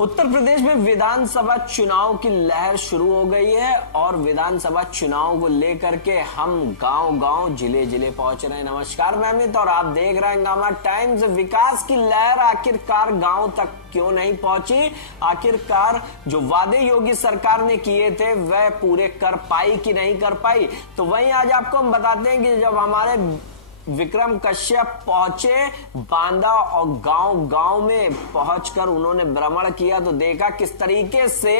उत्तर प्रदेश में विधानसभा चुनाव की लहर शुरू हो गई है और विधानसभा चुनाव को लेकर के हम गांव-गांव जिले-जिले पहुंच रहे हैं। नमस्कार, मैं अमित और आप देख रहे हैं गामा टाइम्स। विकास की लहर आखिरकार गांव तक क्यों नहीं पहुंची? आखिरकार जो वादे योगी सरकार ने किए थे वह पूरे कर पाई कि नहीं कर पाई? तो वहीं आज आपको हम बताते हैं कि जब हमारे विक्रम कश्यप पहुंचे बांदा और गांव-गांव में पहुंचकर उन्होंने भ्रमण किया तो देखा किस तरीके से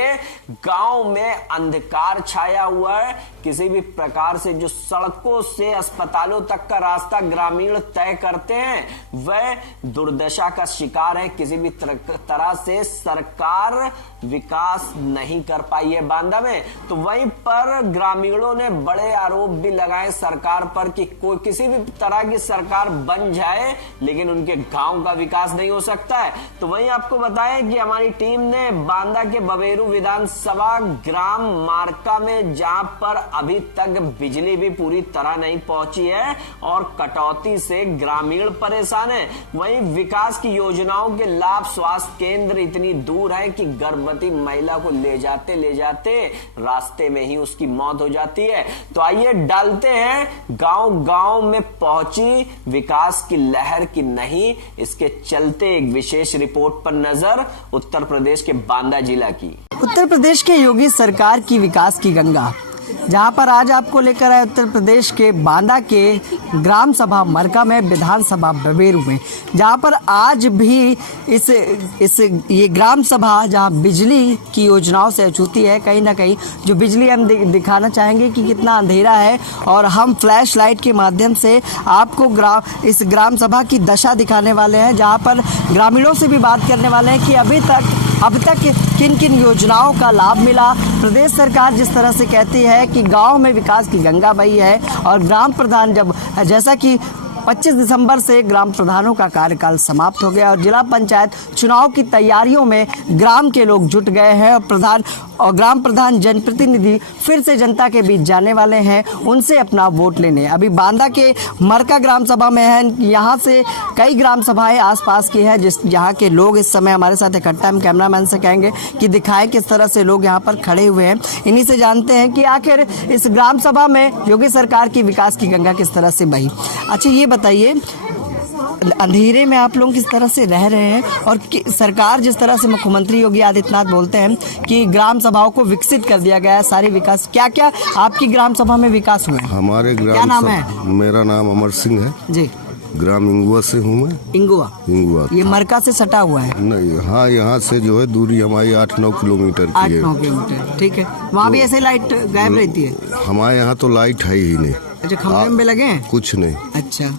गांव में अंधकार छाया हुआ है। किसी भी प्रकार से जो सड़कों से अस्पतालों तक का रास्ता ग्रामीण तय करते हैं वह दुर्दशा का शिकार है। किसी भी तरह से सरकार विकास नहीं कर पाई है बांदा में। तो वहीं पर ग्रामीणों ने बड़े आरोप भी लगाए सरकार पर कि कोई किसी भी तरह की सरकार बन जाए लेकिन उनके गांव का विकास नहीं हो सकता है। तो वहीं आपको बताएं कि हमारी टीम ने बांदा के बबेरू विधानसभा ग्राम मार्का में, जहां पर अभी तक बिजली भी पूरी तरह नहीं पहुंची है और कटौती से ग्रामीण परेशान है, वहीं विकास की योजनाओं के लाभ स्वास्थ्य केंद्र इतनी दूर है कि गर्भवती महिला को ले जाते रास्ते में ही उसकी मौत हो जाती है। तो आइए डालते हैं गांव-गांव में पहुंची विकास की लहर की नहीं, इसके चलते एक विशेष रिपोर्ट पर नजर उत्तर प्रदेश के बांदा जिला की। उत्तर प्रदेश के योगी सरकार की विकास की गंगा, जहां पर आज आपको लेकर आए उत्तर प्रदेश के बांदा के ग्राम सभा मरका में, विधानसभा बबेरू में, जहां पर आज भी ये ग्राम सभा जहां बिजली की योजनाओं से अछूती है। कहीं ना कहीं जो बिजली हम दिखाना चाहेंगे कि कितना अंधेरा है और हम फ्लैश लाइट के माध्यम से आपको इस ग्राम सभा की दशा दिखाने वाले हैं, जहां पर ग्रामीणों से भी बात करने वाले हैं कि अब तक किन किन योजनाओं का लाभ मिला। प्रदेश सरकार जिस तरह से कहती है कि गांव में विकास की गंगा बही है और ग्राम प्रधान जैसा कि 25 दिसंबर से ग्राम प्रधानों का कार्यकाल समाप्त हो गया और जिला पंचायत चुनाव की तैयारियों में ग्राम के लोग जुट गए हैं और ग्राम प्रधान जनप्रतिनिधि फिर से जनता के बीच जाने वाले हैं, उनसे अपना वोट लेने। अभी बांदा के मरका ग्राम सभा में हैं, यहाँ से कई ग्राम सभाएं आसपास की है जहाँ के लोग इस समय हमारे साथ इकट्ठा। हम कैमरामैन से कहेंगे कि दिखाएं किस तरह से लोग यहाँ पर खड़े हुए हैं। इन्हीं से जानते हैं कि आखिर इस ग्राम सभा में योगी सरकार की विकास की गंगा किस तरह से बही। अच्छा, ये बताइए, अंधेरे में आप लोग किस तरह से रह रहे हैं और सरकार जिस तरह से मुख्यमंत्री योगी आदित्यनाथ बोलते हैं कि ग्राम सभाओं को विकसित कर दिया गया है, सारी विकास, क्या क्या आपकी ग्राम सभा में विकास हुआ है? हमारे ग्राम, क्या नाम है? मेरा नाम अमर सिंह है जी। ग्राम इंगुआ से हूँ मैं। इंगुआ ये मरका से सटा हुआ है? नहीं, हाँ, यहाँ से जो है दूरी हमारी 8-9 किलोमीटर की है। 8-9 किलोमीटर, ठीक है। वहाँ भी ऐसे लाइट गायब रहती है? हमारे यहाँ तो लाइट है ही नहीं। अच्छा, खंभे में लगे हैं? कुछ नहीं। अच्छा,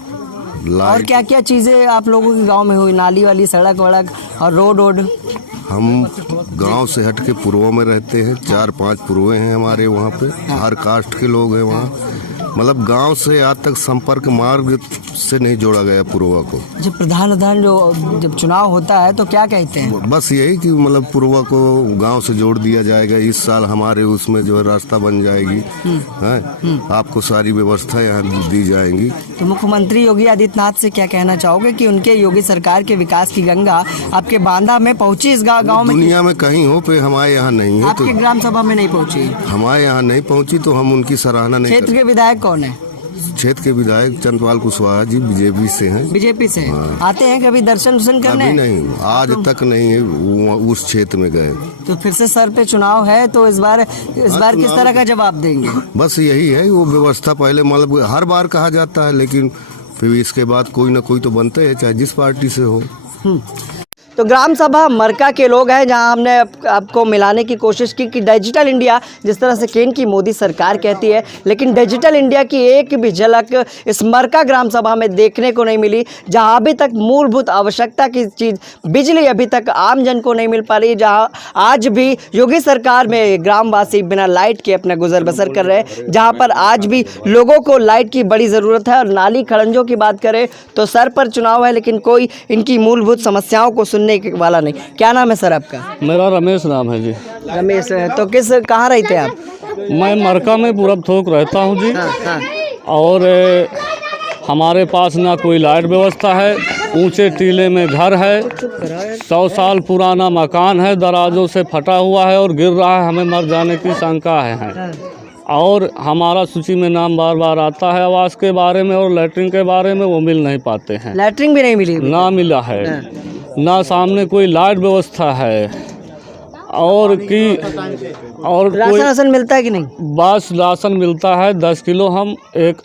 और क्या क्या चीजें आप लोगों के गांव में हुई? नाली वाली, सड़क वड़क और रोड? हम गांव से हट के पुरवा में रहते हैं। 4-5 पुरवे हैं हमारे वहाँ पे। हर कास्ट के लोग हैं वहाँ। मतलब गांव से आज तक संपर्क मार्ग से नहीं जोड़ा गया पुरवा को। जब प्रधान जो जब चुनाव होता है तो क्या कहते हैं? बस यही कि मतलब पुरवा को गांव से जोड़ दिया जाएगा। इस साल हमारे उसमें जो है रास्ता बन जाएगी, आपको सारी व्यवस्था यहाँ दी जाएंगी। तो मुख्यमंत्री योगी आदित्यनाथ से क्या कहना चाहोगे कि उनके योगी सरकार के विकास की गंगा आपके बांदा में पहुंची? इस गाँव में, दुनिया में कहीं हो पे हमारे यहाँ नहीं है। आपके ग्राम सभा में नहीं पहुँची? हमारे यहाँ नहीं पहुँची तो हम उनकी सराहना नहीं। क्षेत्र के विधायक कौन है? क्षेत्र के विधायक चंद्रपाल कुशवाहा जी बीजेपी से हैं। बीजेपी से हैं। आते हैं कभी दर्शन करने? अभी नहीं, आज तक नहीं है उस क्षेत्र में गए। तो फिर से सर पे चुनाव है तो इस बार किस तरह का जवाब देंगे? बस यही है, वो व्यवस्था पहले मतलब हर बार कहा जाता है लेकिन फिर इसके बाद कोई ना कोई तो बनते हैं, चाहे जिस पार्टी से हो। तो ग्राम सभा मरका के लोग हैं, जहां हमने आपको मिलाने की कोशिश की कि डिजिटल इंडिया जिस तरह से केंद्र की मोदी सरकार कहती है, लेकिन डिजिटल इंडिया की एक भी झलक इस मरका ग्राम सभा में देखने को नहीं मिली, जहां अभी तक मूलभूत आवश्यकता की चीज़ बिजली अभी तक आम जन को नहीं मिल पा रही, जहां आज भी योगी सरकार में ग्रामवासी बिना लाइट के अपना गुजर बसर कर रहे हैं, जहां पर आज भी लोगों को लाइट की बड़ी ज़रूरत है। और नाली खड़ंजों की बात करें तो सर पर चुनाव है लेकिन कोई इनकी मूलभूत समस्याओं को सुनने वाला नहीं। क्या नाम है सर आपका? मेरा रमेश नाम है जी। रमेश, तो कहाँ रहते हैं आप? मैं मरका में पूरब थोक रहता हूँ जी। और हमारे पास ना कोई लाइट व्यवस्था है, ऊंचे टीले में घर है, 100 साल पुराना मकान है, दराजों से फटा हुआ है और गिर रहा है, हमें मर जाने की शंका है। और हमारा सूची में नाम बार बार आता है आवास के बारे में और लैट्रिन के बारे में, वो मिल नहीं पाते हैं। लैट्रिन भी नहीं मिली? ना मिला है, ना सामने कोई लाइट व्यवस्था है और राशन मिलता है कि नहीं? बस राशन मिलता है 10 किलो। हम एक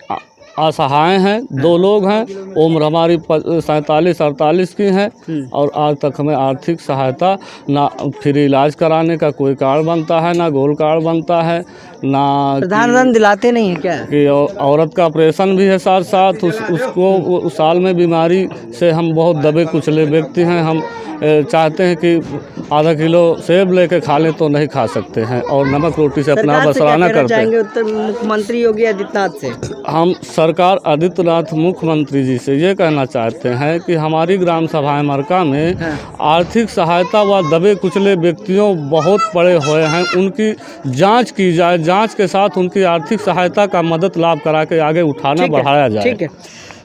असहाय हैं, 2 लोग हैं, उम्र हमारी 47-48 की है और आज तक हमें आर्थिक सहायता ना फ्री इलाज कराने का कोई कार्ड बनता है, ना गोल्ड कार्ड बनता है, ना प्रधानमंत्री दिलाते नहीं है क्या? कि औरत का ऑपरेशन भी है साथ साथ उसको उस साल में बीमारी से हम बहुत दबे कुचले व्यक्ति हैं। हम चाहते हैं कि आधा किलो सेब लेके खा लें तो नहीं खा सकते हैं और नमक रोटी से अपना बसराना करते हैं। उत्तर मुख्यमंत्री योगी आदित्यनाथ से हम सरकार आदित्यनाथ मुख्यमंत्री जी से ये कहना चाहते हैं कि हमारी ग्राम सभाएं मरका में आर्थिक सहायता व दबे कुचले व्यक्तियों बहुत पड़े हुए हैं, उनकी जांच की जाए, जांच के साथ उनकी आर्थिक सहायता का मदद लाभ करा के आगे उठाना बढ़ाया जाए। ठीक है।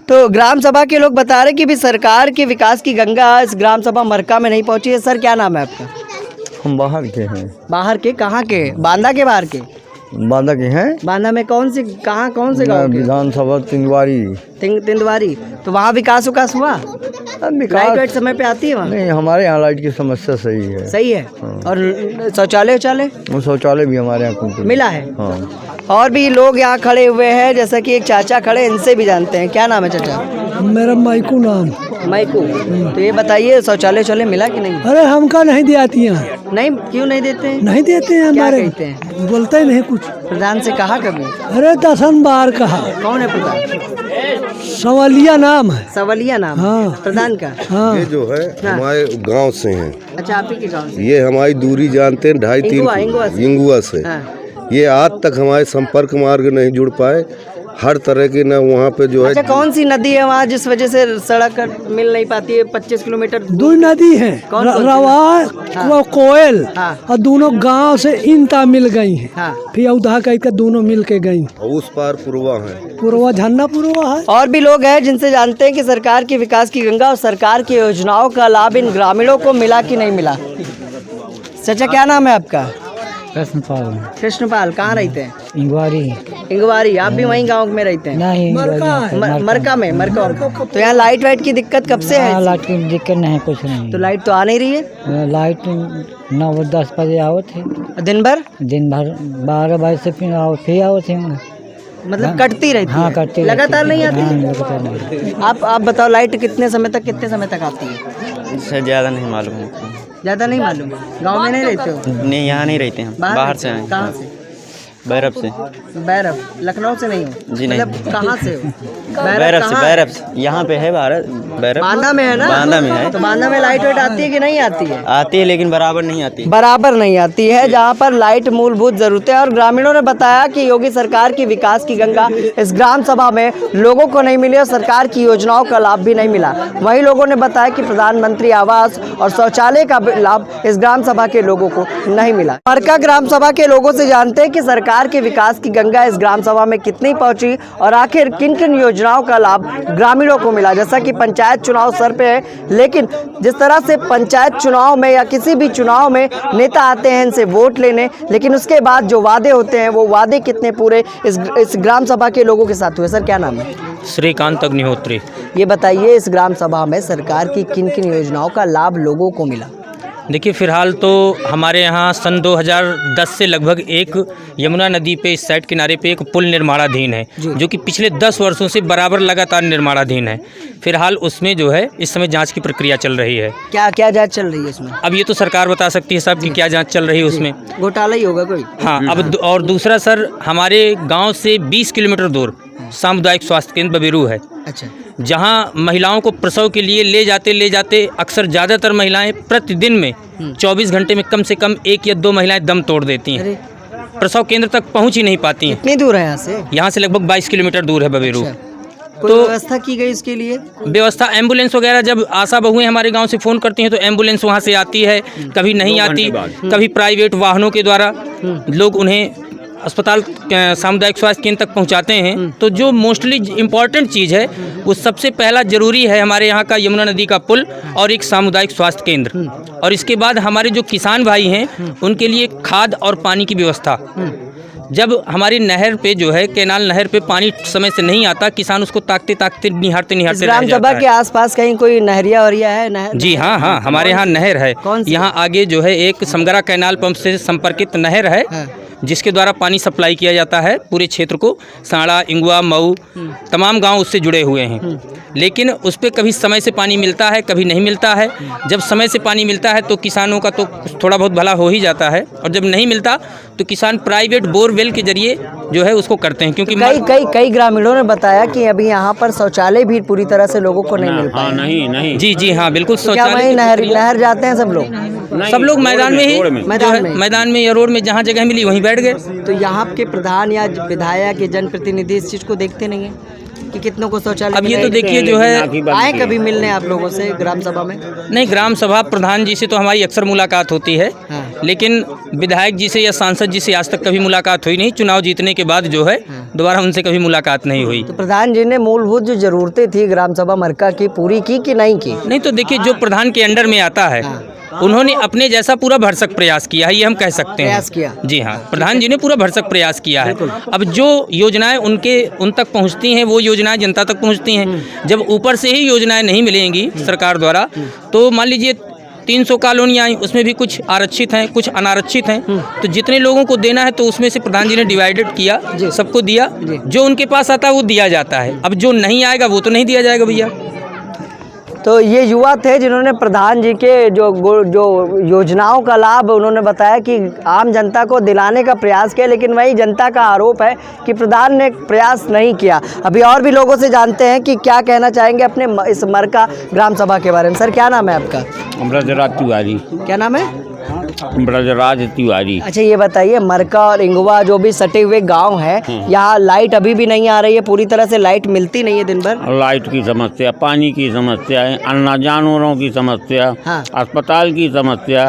तो ग्राम सभा के लोग बता रहे कि भी सरकार के विकास की गंगा इस ग्राम सभा मरका में नहीं पहुंची है। सर क्या नाम है आपका? हम बाहर के हैं। बाहर के? कहाँ के? बांदा के बाहर के? बांदा के हैं। बांदा में कौन से गाँव के? विधानसभा तिंदवारी। तो वहाँ विकास हुआ? लाइट समय पे आती है वहाँ? नहीं, हमारे यहाँ लाइट की समस्या सही है। सही है। और शौचालय भी हमारे यहाँ मिला है। हाँ। और भी लोग यहाँ खड़े हुए हैं, जैसा कि एक चाचा खड़े, इनसे भी जानते हैं। क्या नाम है चाचा? मेरा माइकू नाम। माइकू। तो ये बताइए शौचालय मिला कि नहीं? अरे हमका नहीं दियाती हैं। नहीं, क्यों नहीं देते हैं? नहीं देते हैं हमारे। कहते हैं? बोलते ही नहीं कुछ। प्रधान से कहा कभी? अरे 10 बार कहा। कौन है प्रधान? सवलिया नाम है। सवलिया नाम? हाँ। प्रधान का? हाँ। ये जो है हमारे गांव से हैं। अच्छा, आप ही के गाँव से? ये हमारी दूरी जानते हैं 2.5-3 इंगुआ से। ये आज तक हमारे संपर्क मार्ग नहीं जुड़ पाए। हर तरह की ना वहाँ पे जो है। अच्छा, कौन सी नदी है वहाँ जिस वजह से सड़क मिल नहीं पाती है? 25 किलोमीटर 2 नदी है, रवा व कोयल। और दोनों गांव से इंता मिल गई हैं। फिर उधा कह के दोनों मिल के गई। उस पार पुरवा है, पुरवा झन्ना पुरवा है। और भी लोग हैं जिनसे जानते हैं कि सरकार की विकास की गंगा और सरकार की योजनाओं का लाभ इन ग्रामीणों को मिला कि नहीं मिला। चाचा क्या नाम है आपका? कृष्णपाल। कहाँ रहते हैं? इंगवारी। आप भी वहीं गांव में रहते हैं? नहीं, मरका में। तो यहाँ लाइट की दिक्कत कब से है? लाइट की दिक्कत नहीं, कुछ नहीं। तो लाइट तो आ नहीं रही है? लाइट 9-10 बजे आवत है। दिन भर 12 बजे से फिर आवत है। मतलब कटती रहती है? हाँ, कटती लगातार नहीं आती? लगातार नहीं। आप बताओ, लाइट कितने समय तक आती है? इससे ज़्यादा नहीं मालूम है। ज़्यादा नहीं मालूम? गांव में नहीं रहते हो? नहीं, यहाँ नहीं रहते हैं, बाहर से आए। कहाँ से? बैरब से। बैरब? लखनऊ से नहीं हो? जी नहीं। मतलब कहाँ से हो? बैरब से। यहाँ पे है बैरब। बांदा में है ना? बांदा में है। तो बांदा में लाइट आती है कि नहीं आती है? आती है, लेकिन बराबर नहीं आती। बराबर नहीं आती है, जहाँ पर लाइट मूलभूत जरूरतें। और ग्रामीणों ने बताया कि योगी सरकार की विकास की गंगा इस ग्राम सभा में लोगों को नहीं मिली और सरकार की योजनाओं का लाभ भी नहीं मिला। वहीं लोगों ने बताया कि प्रधानमंत्री आवास और शौचालय का लाभ इस ग्राम सभा के लोगों को नहीं मिला। मरका ग्राम सभा के लोगों से जानते हैं कि सरकार के विकास की गंगा इस ग्राम सभा में कितनी पहुंची और आखिर किन किन योजनाओं का लाभ ग्रामीणों को मिला। जैसा कि पंचायत चुनाव सर पे है, लेकिन जिस तरह से पंचायत चुनाव में या किसी भी चुनाव में नेता आते हैं इनसे वोट लेने, लेकिन उसके बाद जो वादे होते हैं वो वादे कितने पूरे इस ग्राम सभा के लोगों के साथ हुए। सर क्या नाम है? श्रीकांत अग्निहोत्री। ये बताइए, इस ग्राम सभा में सरकार की किन किन योजनाओं का लाभ लोगों को मिला? देखिए, फ़िलहाल तो हमारे यहाँ सन 2010 से लगभग एक यमुना नदी पे इस साइड किनारे पे एक पुल निर्माणाधीन है, जो कि पिछले 10 वर्षों से बराबर लगातार निर्माणाधीन है। फ़िलहाल उसमें जो है इस समय जांच की प्रक्रिया चल रही है। क्या क्या जांच चल रही है इसमें? अब ये तो सरकार बता सकती है साहब कि क्या जांच चल रही है उसमें। घोटाला ही होगा कोई? हाँ। अब और दूसरा सर, हमारे गाँव से 20 किलोमीटर दूर सामुदायिक स्वास्थ्य केंद्र बबेरू है। अच्छा। जहाँ महिलाओं को प्रसव के लिए ले जाते अक्सर ज़्यादातर महिलाएं प्रतिदिन में 24 घंटे में कम से कम 1 या 2 महिलाएं दम तोड़ देती हैं। प्रसव केंद्र तक पहुंच ही नहीं पाती हैं। कितनी दूर है यहाँ से? यहाँ से लगभग 22 किलोमीटर दूर है बबेरू। कोई व्यवस्था की गई इसके लिए? व्यवस्था एम्बुलेंस वगैरह, जब आशा बहुएं हमारे गांव से फ़ोन करती हैं तो एम्बुलेंस वहां से आती है, कभी नहीं आती, कभी प्राइवेट वाहनों के द्वारा लोग उन्हें अस्पताल सामुदायिक स्वास्थ्य केंद्र तक पहुंचाते हैं तो जो मोस्टली इम्पॉर्टेंट चीज़ है वो सबसे पहला ज़रूरी है हमारे यहाँ का यमुना नदी का पुल और एक सामुदायिक स्वास्थ्य केंद्र, और इसके बाद हमारे जो किसान भाई हैं उनके लिए खाद और पानी की व्यवस्था। जब हमारी नहर पे जो है कैनाल नहर पे पानी समय से नहीं आता, किसान उसको ताकते ताकते निहारते निहारते रह ग्राम जाता सभा है। के आसपास कहीं कोई नहरिया वहरिया है? नहर? जी हाँ हाँ, हमारे यहाँ नहर है। कौन सी? यहाँ आगे जो है एक समगरा कैनाल पंप से संपर्कित नहर है जिसके द्वारा पानी सप्लाई किया जाता है पूरे क्षेत्र को। साड़ा, इंगुआ, मऊ तमाम गांव उससे जुड़े हुए हैं, लेकिन उस पर कभी समय से पानी मिलता है, कभी नहीं मिलता है। जब समय से पानी मिलता है तो किसानों का तो थोड़ा बहुत भला हो ही जाता है, और जब नहीं मिलता तो किसान प्राइवेट बोरवेल के जरिए जो है उसको करते हैं। क्योंकि कई ग्रामीणों ने बताया कि अभी यहाँ पर शौचालय भी पूरी तरह से लोगों को नहीं मिल पाया। नहीं जी हाँ बिल्कुल। क्या वहीं नहर जाते हैं सब लोग? मैदान में ही मैदान में या रोड में जहाँ जगह मिली वहीं बैठ गए। तो यहाँ के प्रधान या विधायक या जनप्रतिनिधि इस चीज को देखते नहीं है कि कितनों को शौचालय? अब ये तो देखिए जो है, आए कभी मिलने आप लोगों से ग्राम सभा में? नहीं, ग्राम सभा प्रधान जी से तो हमारी अक्सर मुलाकात होती है, लेकिन विधायक जी से या सांसद जी से आज तक कभी मुलाकात हुई नहीं। चुनाव जीतने के बाद जो है दोबारा उनसे कभी मुलाकात नहीं हुई। तो प्रधान जी ने मूलभूत जो जरूरतें थी ग्राम सभा मरका की पूरी की कि नहीं की? नहीं, तो देखिए जो प्रधान के अंडर में आता है उन्होंने अपने जैसा पूरा भरसक प्रयास किया है, ये हम कह सकते हैं। प्रयास किया? जी हाँ, प्रधान जी ने पूरा भरसक प्रयास किया है। अब जो योजनाएं उन तक पहुंचती हैं वो योजनाएं जनता तक पहुंचती हैं। जब ऊपर से ही योजनाएं नहीं मिलेंगी सरकार द्वारा, तो मान लीजिए 300 कॉलोनियाँ आई, उसमें भी कुछ आरक्षित हैं, कुछ अनारक्षित हैं, तो जितने लोगों को देना है तो उसमें से प्रधान जी ने डिवाइडेड किया, सबको दिया। जो उनके पास आता है वो दिया जाता है, अब जो नहीं आएगा वो तो नहीं दिया जाएगा भैया। तो ये युवा थे जिन्होंने प्रधान जी के जो योजनाओं का लाभ उन्होंने बताया कि आम जनता को दिलाने का प्रयास किया, लेकिन वही जनता का आरोप है कि प्रधान ने प्रयास नहीं किया। अभी और भी लोगों से जानते हैं कि क्या कहना चाहेंगे अपने इस मरका ग्राम सभा के बारे में। सर क्या नाम है आपका? ब्रजराज तिवारी। क्या नाम है? ब्रजराज तिवारी। अच्छा ये बताइए, मरका और इंगुआ जो भी सटे हुए गांव है, यहाँ लाइट अभी भी नहीं आ रही है, पूरी तरह से लाइट मिलती नहीं है दिन भर? लाइट की समस्या, पानी की समस्या है, अन्न जानवरों की समस्या, अस्पताल की समस्या,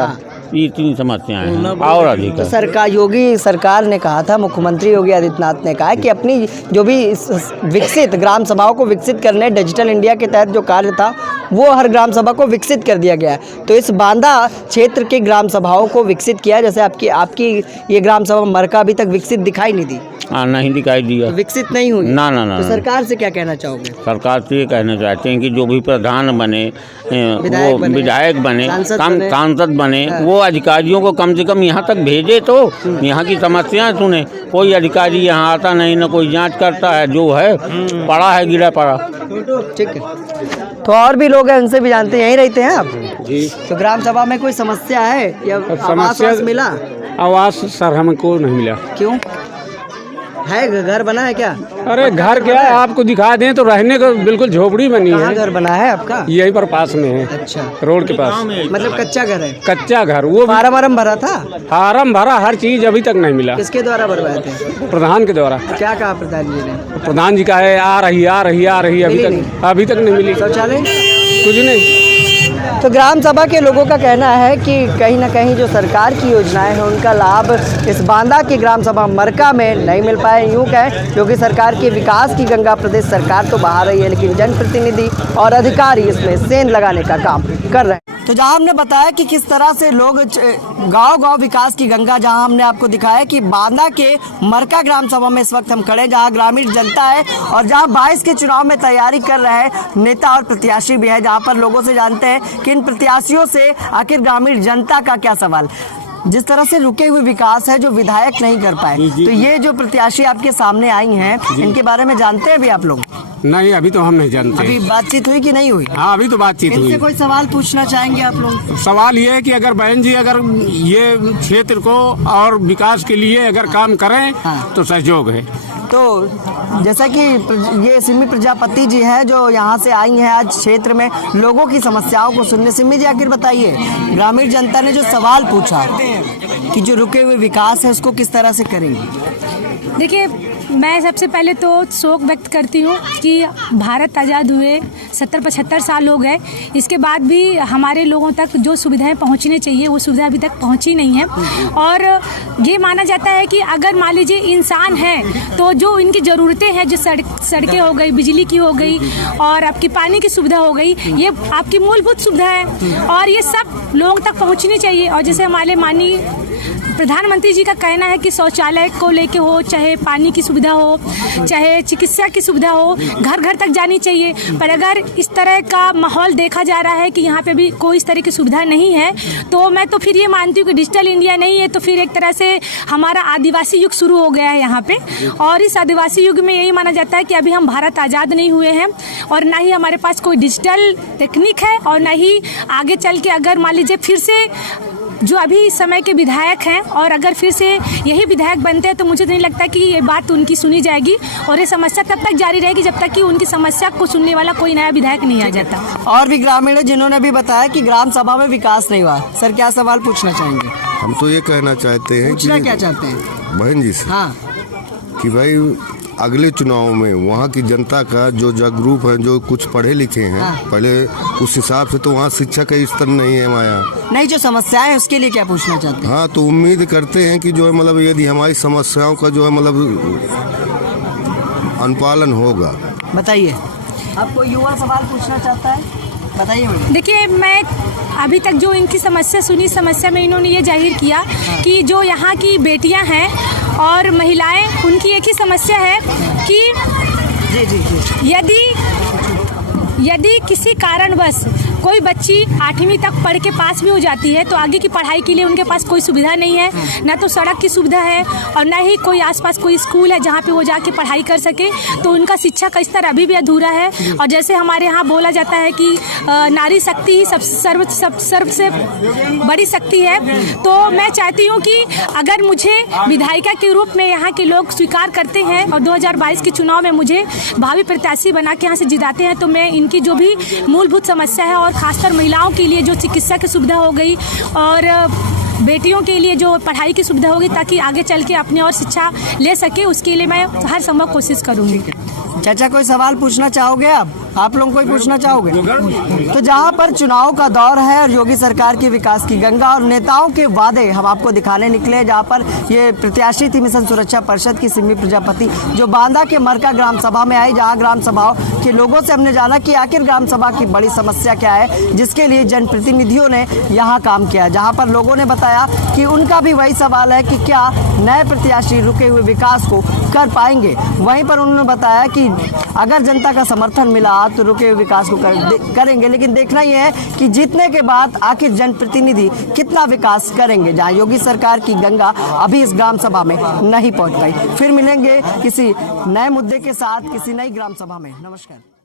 ये 3 समस्याएं हैं और अधिक। तो योगी सरकार ने कहा था, मुख्यमंत्री योगी आदित्यनाथ ने कहा कि अपनी जो भी विकसित ग्राम सभाओं को विकसित करने, डिजिटल इंडिया के तहत जो कार्य था वो हर ग्राम सभा को विकसित कर दिया गया है। तो इस बांदा क्षेत्र के ग्राम सभाओं को विकसित किया, जैसे आपकी ये ग्राम सभा मरका अभी तक विकसित दिखाई नहीं दी। नहीं दिखाई दिया, तो विकसित नहीं हुई। ना। तो सरकार से क्या कहना चाहोगे? सरकार से ये कहना चाहते हैं कि जो भी प्रधान बने, वो विधायक बने, सांसद बने, वो अधिकारियों को कम से कम यहाँ तक भेजे, तो यहाँ की समस्याएं सुने। कोई अधिकारी यहाँ आता नहीं, ना कोई जांच करता है, जो है पड़ा है गिरा पड़ा। ठीक है, तो और भी लोग हैं, उनसे भी जानते हैं। यहीं रहते हैं आप जी? तो ग्राम सभा में कोई समस्या है या आवास मिला? आवास सर हमको नहीं मिला। क्यों? है घर बना है क्या? अरे घर क्या है, आपको दिखा दें तो रहने को बिल्कुल झोपड़ी बनी है। घर बना है आपका? यहीं पर पास में है। अच्छा, रोड के पास। मतलब कच्चा घर है? कच्चा घर। वो फार्म भरा था? फार्म भरा, हर चीज अभी तक नहीं मिला। किसके द्वारा भरवाए थे? प्रधान के द्वारा। क्या कहा प्रधान जी ने? प्रधान जी का है आ रही अभी तक नहीं मिली। शौचालय कुछ नहीं। तो ग्राम सभा के लोगों का कहना है कि कहीं ना कहीं जो सरकार की योजनाएं हैं उनका लाभ इस बांदा की ग्राम सभा मरका में नहीं मिल पाए। यूँ कहें क्योंकि सरकार के विकास की गंगा प्रदेश सरकार तो बहा रही है, लेकिन जनप्रतिनिधि और अधिकारी इसमें सेंध लगाने का काम कर रहे हैं। तो जहां हमने बताया कि किस तरह से लोग गांव-गांव विकास की गंगा, जहां हमने आपको दिखाया कि बांदा के मरका ग्राम सभा में इस वक्त हम खड़े, जहां ग्रामीण जनता है और जहां 22 के चुनाव में तैयारी कर रहे नेता और प्रत्याशी भी है, जहां पर लोगों से जानते हैं कि इन प्रत्याशियों से आखिर ग्रामीण जनता का क्या सवाल। जिस तरह से रुके हुए विकास है जो विधायक नहीं कर पाए, तो ये जो प्रत्याशी आपके सामने आई हैं, इनके बारे में जानते हैं अभी आप लोग? नहीं, अभी तो हम नहीं जानते। अभी बातचीत हुई कि नहीं हुई? हाँ, अभी तो बातचीत हुई। इनसे कोई सवाल पूछना चाहेंगे आप लोग? सवाल ये है कि अगर बहन जी अगर ये क्षेत्र को और विकास के लिए अगर काम करें तो सहयोग है। तो जैसा कि ये सिमी प्रजापति जी है जो यहाँ से आई हैं आज क्षेत्र में लोगों की समस्याओं को सुनने। सिमी जी आखिर बताइए, ग्रामीण जनता ने जो सवाल पूछा कि जो रुके हुए विकास है उसको किस तरह से करेंगे? देखिए, मैं सबसे पहले तो शोक व्यक्त करती हूँ कि भारत आज़ाद हुए 70-75 साल हो गए, इसके बाद भी हमारे लोगों तक जो सुविधाएं पहुँचनी चाहिए वो सुविधा अभी तक पहुँची नहीं है। और ये माना जाता है कि अगर मान लीजिए इंसान है तो जो इनकी ज़रूरतें हैं, जो सड़कें हो गई, बिजली की हो गई और आपकी पानी की सुविधा हो गई, ये आपकी मूलभूत सुविधा है और ये सब लोगों तक पहुँचनी चाहिए। और जैसे हमारे माननीय प्रधानमंत्री जी का कहना है कि शौचालय को लेके हो, चाहे पानी की सुविधा हो, चाहे चिकित्सा की सुविधा हो, घर घर तक जानी चाहिए। पर अगर इस तरह का माहौल देखा जा रहा है कि यहाँ पे भी कोई इस तरह की सुविधा नहीं है, तो मैं तो फिर ये मानती हूँ कि डिजिटल इंडिया नहीं है तो फिर एक तरह से हमारा आदिवासी युग शुरू हो गया है यहाँ पे। और इस आदिवासी युग में यही माना जाता है कि अभी हम भारत आज़ाद नहीं हुए हैं और ना ही हमारे पास कोई डिजिटल टेक्निक है और ना ही आगे चल के अगर मान लीजिए फिर से जो अभी इस समय के विधायक हैं और अगर फिर से यही विधायक बनते हैं तो मुझे तो नहीं लगता कि ये बात उनकी सुनी जाएगी और ये समस्या तब तक जारी रहेगी जब तक कि उनकी समस्या को सुनने वाला कोई नया विधायक नहीं आ जाता। और भी ग्रामीण है जिन्होंने भी बताया कि ग्राम सभा में विकास नहीं हुआ। सर क्या सवाल पूछना चाहेंगे? हम तो ये कहना चाहते हैं पूछना कि क्या चाहते हैं बहन जी से हाँ कि भाई अगले चुनाव में वहाँ की जनता का जो जागरूक है, जो कुछ पढ़े लिखे हैं, पहले उस हिसाब से तो वहाँ शिक्षा का स्तर नहीं है वहाँ नहीं, जो समस्याएं उसके लिए क्या पूछना चाहते हैं? हाँ, तो उम्मीद करते हैं कि जो है मतलब यदि हमारी समस्याओं का जो है मतलब अनुपालन होगा। बताइए, आपको युवा सवाल पूछना चाहता है, बताइए मुझे। देखिए, मैं अभी तक जो इनकी समस्या सुनी, समस्या में इन्होंने ये जाहिर किया कि जो यहाँ की बेटियाँ हैं और महिलाएं, उनकी एक ही समस्या है कि यदि किसी कारणवश कोई बच्ची 8वीं तक पढ़ के पास भी हो जाती है तो आगे की पढ़ाई के लिए उनके पास कोई सुविधा नहीं है, ना तो सड़क की सुविधा है और ना ही कोई आसपास कोई स्कूल है जहाँ पे वो जाके पढ़ाई कर सके। तो उनका शिक्षा का स्तर अभी भी अधूरा है। और जैसे हमारे यहाँ बोला जाता है कि नारी शक्ति ही सर्व से बड़ी शक्ति है, तो मैं चाहती हूँ कि अगर मुझे विधायिका के रूप में यहाँ के लोग स्वीकार करते हैं और 2022 के चुनाव में मुझे भावी प्रत्याशी बना के यहाँ से जिताते हैं तो मैं इनकी जो भी मूलभूत समस्या है और खासकर महिलाओं के लिए जो चिकित्सा की सुविधा हो गई और बेटियों के लिए जो पढ़ाई की सुविधा होगी ताकि आगे चल के अपनी और शिक्षा ले सके, उसके लिए मैं हर संभव कोशिश करूँगी। चाचा कोई सवाल पूछना चाहोगे? आप लोग कोई पूछना चाहोगे? तो जहां पर चुनाव का दौर है और योगी सरकार की विकास की गंगा और नेताओं के वादे हम आपको दिखाने निकले, जहां पर ये प्रत्याशी थी मिशन सुरक्षा परिषद की सिमी प्रजापति जो बांदा के मरका ग्राम सभा में आई, जहां ग्राम सभाओं के लोगों से हमने जाना कि आखिर ग्राम सभा की बड़ी समस्या क्या है जिसके लिए जनप्रतिनिधियों ने यहाँ काम किया। जहाँ पर लोगों ने बताया कि उनका भी वही सवाल है कि क्या नए प्रत्याशी रुके हुए विकास को कर पाएंगे। वहीं पर उन्होंने बताया कि अगर जनता का समर्थन मिला तो रुके हुए विकास को करेंगे, लेकिन देखना यह है कि जीतने के बाद आखिर जनप्रतिनिधि कितना विकास करेंगे। जहां योगी सरकार की गंगा अभी इस ग्राम सभा में नहीं पहुंच पाई। फिर मिलेंगे किसी नए मुद्दे के साथ किसी नई ग्राम सभा में। नमस्कार।